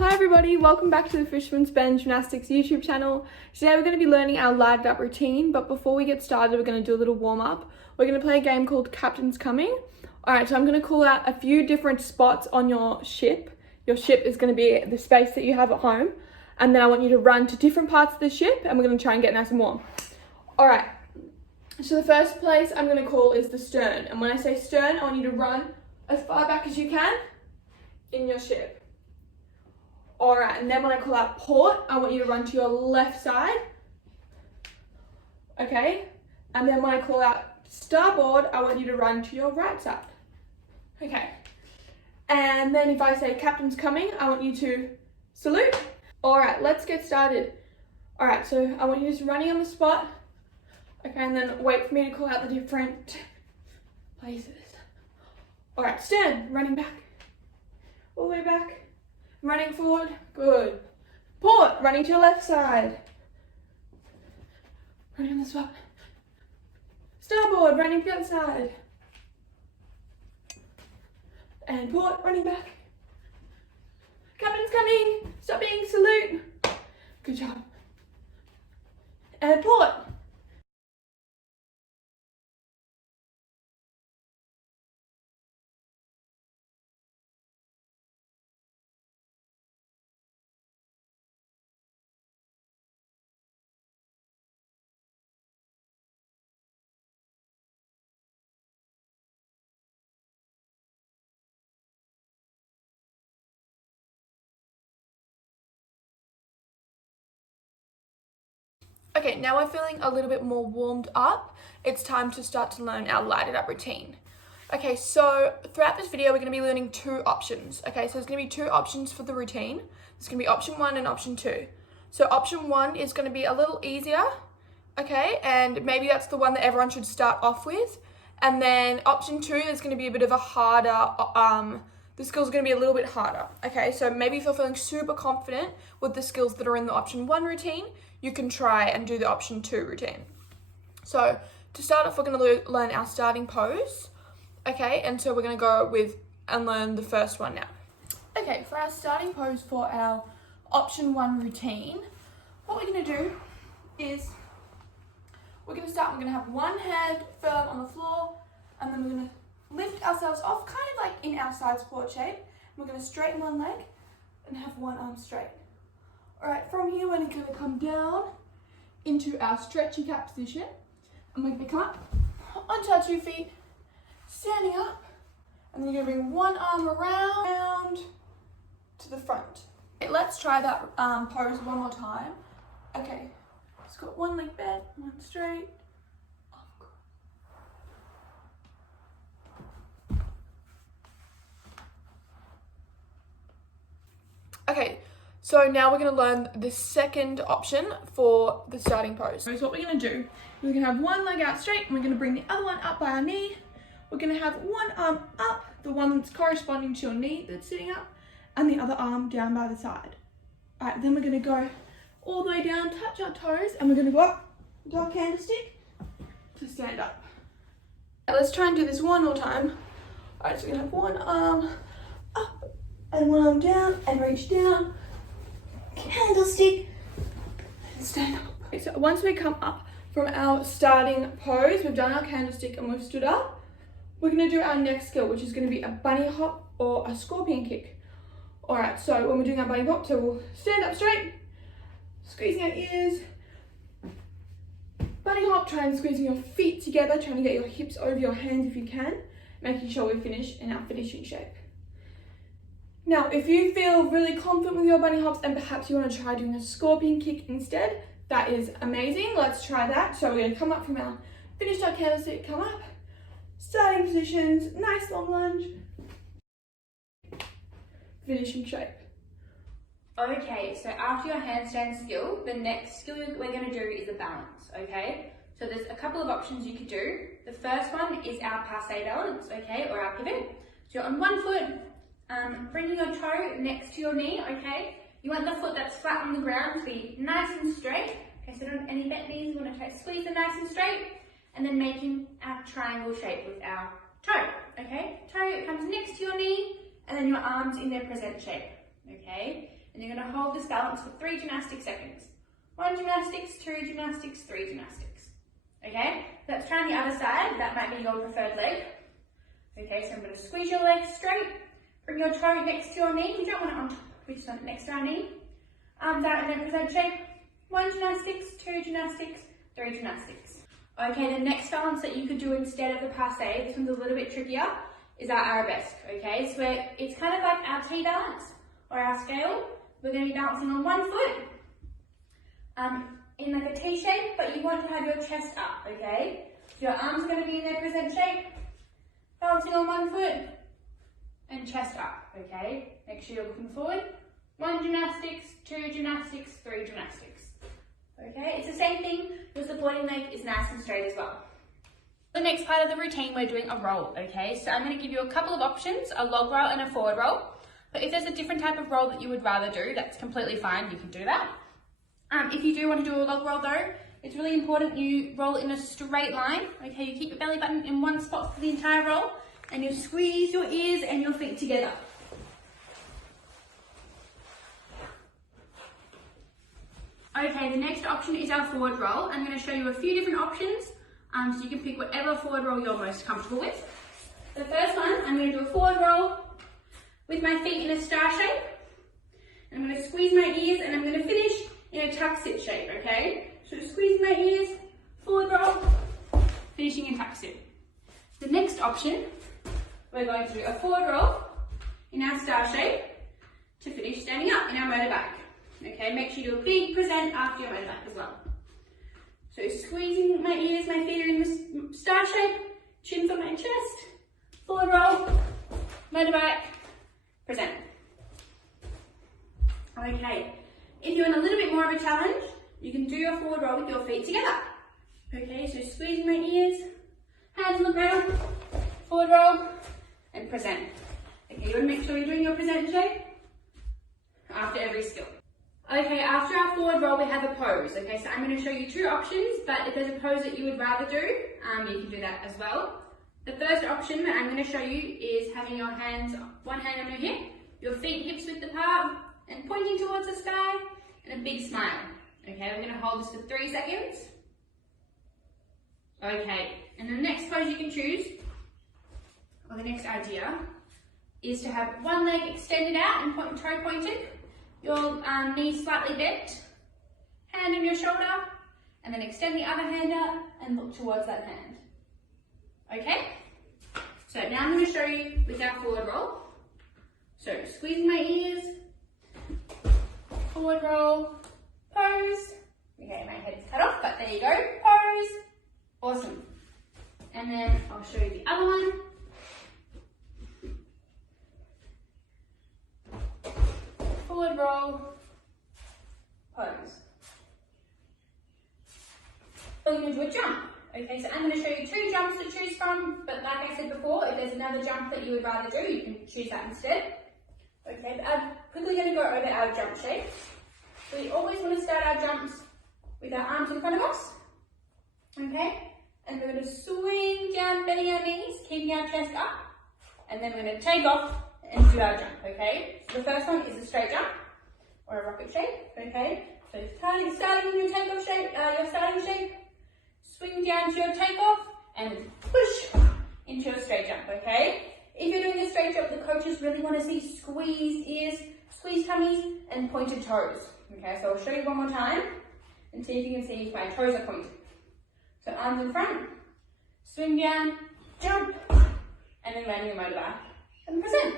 Hi everybody, welcome back to the Fisherman's Bend Gymnastics YouTube channel. Today we're going to be learning our lighted up routine, but before we get started we're going to do a little warm up. We're going to play a game called Captain's Coming. Alright, so I'm going to call out a few different spots on your ship. Your ship is going to be the space that you have at home, and then I want you to run to different parts of the ship and we're going to try and get nice and warm. Alright, so the first place I'm going to call is the stern, and when I say stern I want you to run as far back as you can in your ship. Alright, and then when I call out port, I want you to run to your left side. Okay? And then when I call out starboard, I want you to run to your right side. Okay. And then if I say Captain's Coming, I want you to salute. Alright, let's get started. Alright, so I want you just running on the spot. Okay, and then wait for me to call out the different places. Alright, stern, running back. All the way back. Running forward, good. Port, running to your left side. Running on the spot. Starboard, running to the other side. And port, running back. Captain's coming, stopping, salute. Good job. And port. Okay, now we're feeling a little bit more warmed up. It's time to start to learn our lighted up routine. Okay, so throughout this video, we're going to be learning two options. Okay, so there's going to be two options for the routine. There's going to be option 1 and option 2. So option 1 is going to be a little easier, okay, and maybe that's the one that everyone should start off with. And then option 2 is going to be a bit of a harder, the skills are going to be a little bit harder. Okay, so maybe if you're feeling super confident with the skills that are in the option 1 routine, you can try and do the option 2 routine. So to start off, we're going to learn our starting pose. Okay, and so we're going to go with and learn the first one now. Okay, for our starting pose for our option 1 routine, what we're going to do is we're going to going to have one hand firm on the floor, and then we're going to lift ourselves off kind of like in our side support shape. We're going to straighten one leg and have one arm straight. Alright, from here we're going to come down into our stretchy cat position, and we're going to come up onto our 2 feet, standing up, and then you're going to bring one arm around to the front. Okay, let's try that pose one more time. Okay, just got one leg bent, one straight. Okay, so now we're going to learn the second option for the starting pose. So what we're going to do, we're going to have one leg out straight, and we're going to bring the other one up by our knee. We're going to have one arm up, the one that's corresponding to your knee that's sitting up, and the other arm down by the side. Alright, then we're going to go all the way down, touch our toes, and we're going to go up to our candlestick to stand up. Now let's try and do this one more time. Alright, so we're going to have one arm up and one arm down, and reach down, candlestick, and stand up. Okay, so once we come up from our starting pose, we've done our candlestick and we've stood up, we're going to do our next skill, which is going to be a bunny hop or a scorpion kick. Alright, so when we're doing our bunny hop, so we'll stand up straight, squeezing our ears, bunny hop, try and squeezing your feet together, trying to get your hips over your hands if you can, making sure we finish in our finishing shape. Now, if you feel really confident with your bunny hops and perhaps you want to try doing a scorpion kick instead, that is amazing. Let's try that. So we're going to come up from our finished our candlestick, come up, starting positions, nice long lunge, finishing shape. Okay, so after your handstand skill, the next skill we're going to do is a balance, okay? So there's a couple of options you could do. The first one is our passe balance, okay, or our pivot. So you're on one foot, bringing your toe next to your knee, okay? You want the foot that's flat on the ground to be nice and straight. Okay, so don't any bent knees, you want to try to squeeze them nice and straight, and then making our triangle shape with our toe, okay? Toe comes next to your knee, and then your arms in their present shape, okay? And and you're going to hold this balance for 3 gymnastic seconds. 1 gymnastics, 2 gymnastics, 3 gymnastics. Okay, let's try on the other side. That might be your preferred leg. Okay, so I'm going to squeeze your leg straight. Bring your toe next to your knee. You don't want it on top, we just want it next to our knee. Arms out in a present shape. 1 gymnastics, 2 gymnastics, 3 gymnastics. Okay, the next balance that you could do instead of the passe, this one's a little bit trickier, is our arabesque. Okay, so it's kind of like our T balance or our scale. We're going to be balancing on one foot in like a T shape, but you want to have your chest up. Okay, so your arms are going to be in their present shape, balancing on one foot and chest up. Okay, make sure you're looking forward. 1 gymnastics, 2 gymnastics, 3 gymnastics. Okay, it's the same thing, your supporting leg is nice and straight as well. The next part of the routine, we're doing a roll, okay? So I'm going to give you a couple of options, a log roll and a forward roll. But if there's a different type of roll that you would rather do, that's completely fine, you can do that. If you do want to do a log roll though, it's really important you roll in a straight line, okay? You keep your belly button in one spot for the entire roll, and you squeeze your ears and your feet together. Okay, the next option is our forward roll. I'm going to show you a few different options, so you can pick whatever forward roll you're most comfortable with. The first one, I'm going to do a forward roll with my feet in a star shape. I'm going to squeeze my ears and I'm going to finish in a tuck sit shape, okay? So squeezing my ears, forward roll, finishing in tuck sit. The next option, we're going to do a forward roll in our star shape to finish standing up in our motorbike. Okay, make sure you do a big present after your motorbike as well. So squeezing my ears, my feet are in the star shape, chin for my chest, forward roll, motorbike, present. Okay, if you want a little bit more of a challenge, you can do your forward roll with your feet together. Okay, so squeezing my ears, hands on the ground, forward roll, and present. Okay, you want to make sure you're doing your present shape after every skill. Okay, after our forward roll, we have a pose. Okay, so I'm going to show you 2 options, but if there's a pose that you would rather do, you can do that as well. The first option that I'm going to show you is having your hands, one hand on your hip, your feet hips width apart, and pointing towards the sky, and a big smile. Okay, we're going to hold this for 3 seconds. Okay, and the next pose you can choose, or the next idea, is to have one leg extended out and toe pointed. Your knees slightly bent, hand on your shoulder, and then extend the other hand out and look towards that hand. Okay? So now I'm going to show you with our forward roll. So squeezing my ears, forward roll, pose. Okay, my head's cut off, but there you go, pose. Awesome. And then I'll show you the other one. Forward roll, pose. We're going to do a jump. Okay, so I'm going to show you 2 jumps to choose from, but like I said before, if there's another jump that you would rather do, you can choose that instead. Okay, but I'm quickly going to go over our jump shape. We always want to start our jumps with our arms in front of us. Okay, and we're going to swing down, bending our knees, keeping our chest up, and then we're going to take off and do our jump, okay? So the first one is a straight jump, or a rocket shape, okay? So starting in your takeoff shape, your starting shape, swing down to your takeoff, and push into your straight jump, okay? If you're doing a straight jump, the coaches really want to see squeezed ears, squeezed tummies, and pointed toes, okay? So I'll show you one more time, and see if you can see if my toes are pointed. So arms in front, swing down, jump, and then landing your motorbike, and present.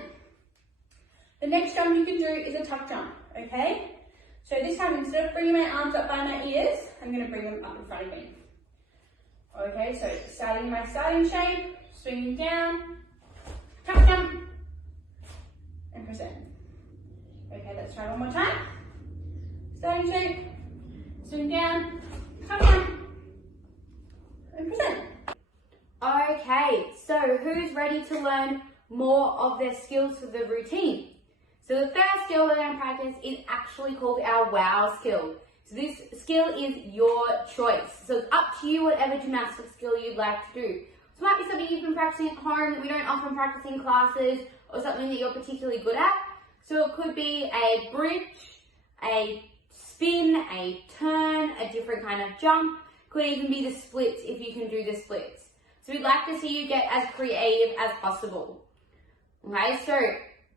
The next jump you can do is a tuck jump, okay? So this time, instead of bringing my arms up by my ears, I'm going to bring them up in front of me. Okay, so starting my starting shape, swinging down, tuck jump, and present. Okay, let's try one more time. Starting shape, swing down, tuck jump, and present. Okay, so who's ready to learn more of their skills for the routine? So the first skill we're going to practice is actually called our wow skill. So this skill is your choice. So it's up to you whatever gymnastics skill you'd like to do. So it might be something you've been practicing at home that we don't often practice in classes, or something that you're particularly good at. So it could be a bridge, a spin, a turn, a different kind of jump. Could even be the splits if you can do the splits. So we'd like to see you get as creative as possible. Okay, so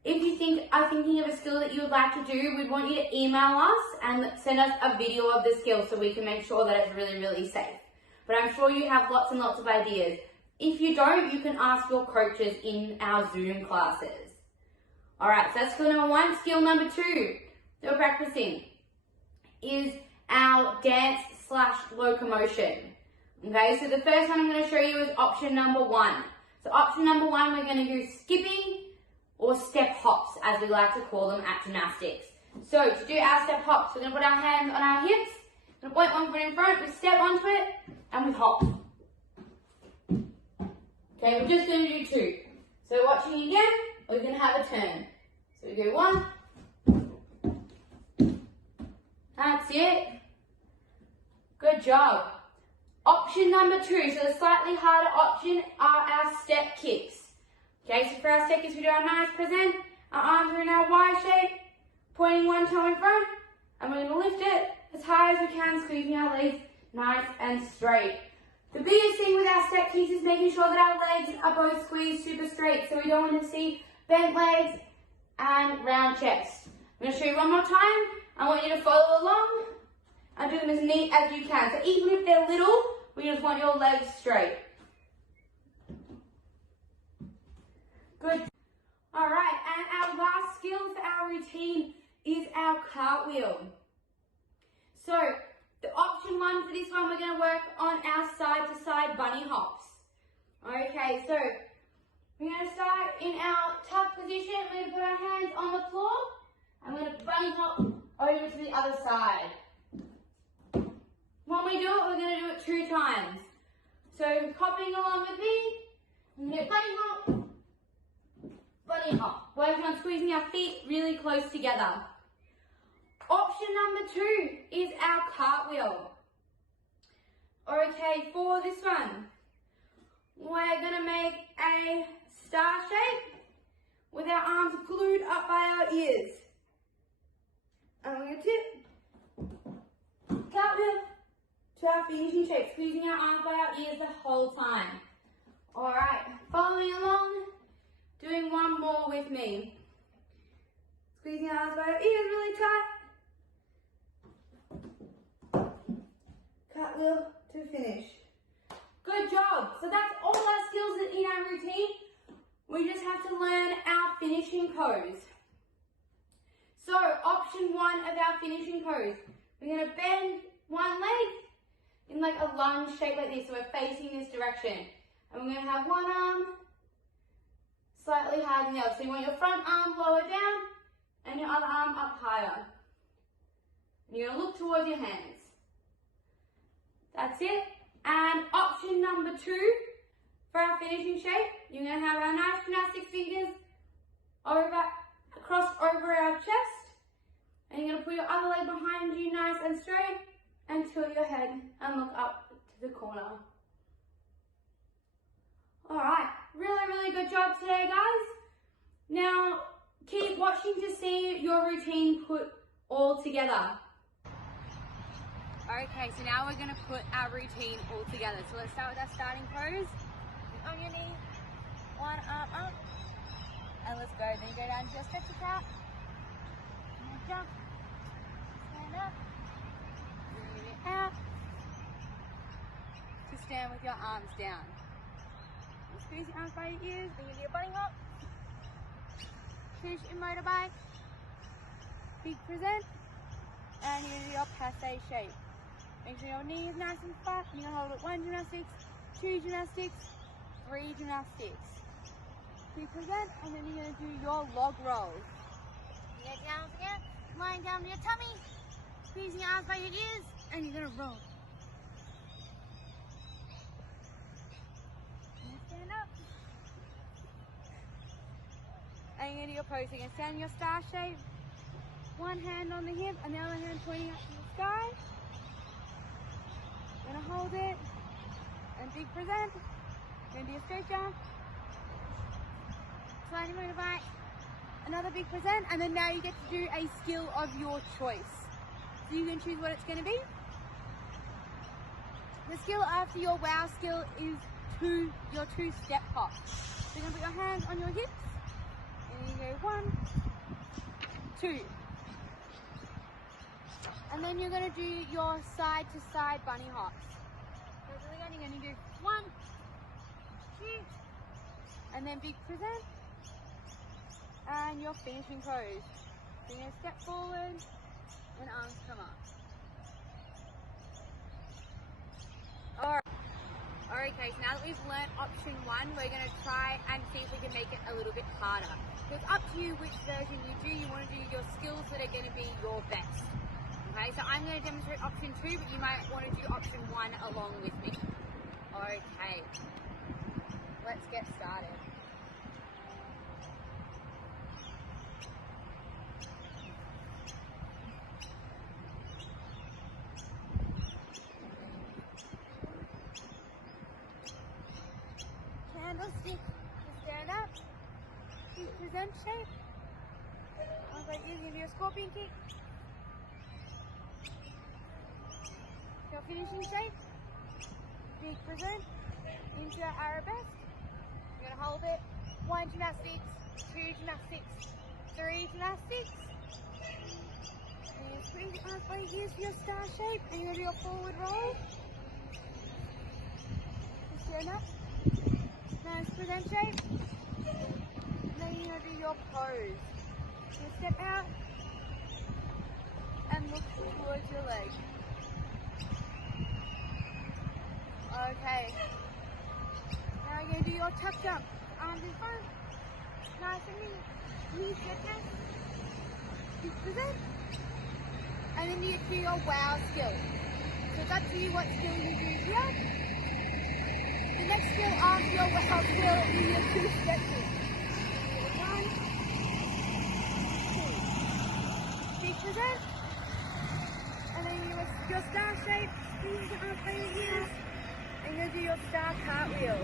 if you are thinking of a skill that you would like to do, we'd want you to email us and send us a video of the skill so we can make sure that it's really, really safe. But I'm sure you have lots and lots of ideas. If you don't, you can ask your coaches in our Zoom classes. Alright, so that's skill number 1. Skill number 2 that we're practicing is our dance/locomotion. Okay, so the first one I'm going to show you is option number 1. So option number 1, we're going to do skipping or step hops, as we like to call them at gymnastics. So to do our step hops, we're going to put our hands on our hips, we're going to point one foot in front, we step onto it, and we hop. Okay, we're just going to do 2. So watching again, we're going to have a turn. So we go 1. That's it. Good job. Option number 2, so the slightly harder option are our step kicks. Okay, so for our step kicks, we do our nice present, our arms are in our Y shape, pointing one toe in front, and we're going to lift it as high as we can, squeezing our legs nice and straight. The biggest thing with our step kicks is making sure that our legs are both squeezed super straight, so we don't want to see bent legs and round chest. I'm going to show you one more time. I want you to follow along and do them as neat as you can. So even if they're little, we just want your legs straight. Good. All right, and our last skill for our routine is our cartwheel. So the option 1 for this one, we're going to work on our side-to-side bunny hops. Okay, so we're going to start in our tuck position. We're going to put our hands on the floor and we're going to bunny hop over to the other side. When we do it, we're going to do it 2 times. So hopping along with me, we're going to bunny hop, working on squeezing our feet really close together. Option number 2 is our cartwheel. Okay, for this one, we're going to make a star shape with our arms glued up by our ears. And we're going to tip, cartwheel, to our finishing shape, squeezing our arms by our ears the whole time. Alright, following along, doing one more with me. Squeezing our arms by our ears really tight. Cartwheel to finish. Good job. So that's all our skills in our routine. We just have to learn our finishing pose. So option 1 of our finishing pose, we're going to bend one leg in like a lunge shape like this, so we're facing this direction. And we're going to have one arm slightly higher than the other. So you want your front arm lower down and your other arm up higher. And you're going to look towards your hands. That's it. And option number 2 for our finishing shape, you're going to have our nice gymnastic fingers across over our chest. And you're going to put your other leg behind you nice and straight and tilt your head and look up to the corner. Alright, really, really good job today, guys. Now, keep watching to see your routine put all together. Okay, so now we're going to put our routine all together. So let's start with our starting pose. On your knee, one arm up, and let's go. Then you go down to your stretch out, and jump, stand up, bring it out, to stand with your arms down. And squeeze your arms by your ears, then you do your bunny hop, push your motorbike, big present, and you do your passe shape. Make sure your knee is nice and flat. You're going to hold it 1 gymnastics, 2 gymnastics, 3 gymnastics. Big present, and then you're going to do your log rolls. You get down again, lying down to your tummy, squeezing your arms by your ears, and you're going to roll. And stand up. And you're going to do your pose again. Stand in your star shape, one hand on the hip, and the other hand pointing up to the sky. You're going to hold it, and big present. You're going to do a straight jump, slide your motorbike, another big present, and then now you get to do a skill of your choice. So you can choose what it's going to be. The skill after your wow skill is your two-step hop. So you're going to put your hands on your hips, and then you go 1, 2. And then you're going to do your side-to-side bunny hops. So really you're going to do 1, 2, and then big present, and your finishing pose. So you're going to step forward, and arms come up. Alright, okay, so now that we've learnt option 1, we're going to try and see if we can make it a little bit harder. So it's up to you which version you do. You want to do your skills that are going to be your best. Okay, so I'm going to demonstrate option 2, but you might want to do option 1 along with me. Okay, let's get started. Candlestick, stand up, big present shape. I'll let you give you a scorpion kick. Your finishing shape, big present, into your arabesque. You're going to hold it, 1 gymnastics, 2 gymnastics, 3 gymnastics. And you squeeze your arms like this for your star shape, and you're going to do your forward roll. Just stand up. Nice present shape. And then you're going to do your pose. So step out and look towards your leg. Okay. Now you're going to do your tuck jump. Arms in front. Nice and neat. Knees to your chest. Big present. And then you do your wow skill. So it's up to you what skill you do here. The next skill after your wow skill is your two-step kick. 1, 2. Big present. And then you do your star shape. Use your arms by your heels. And you'll do your star cartwheel.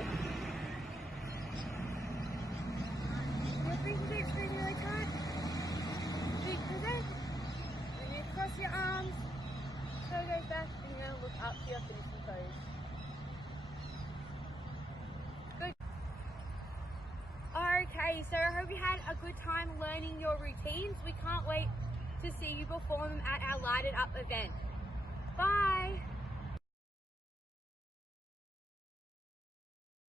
Your fingertips squeeze really tight. Big present. And you cross your arms. Toe goes back, and you're going to look up to your finishing pose. Good. Okay, so I hope you had a good time learning your routines. We can't wait to see you perform them at our Light It Up event.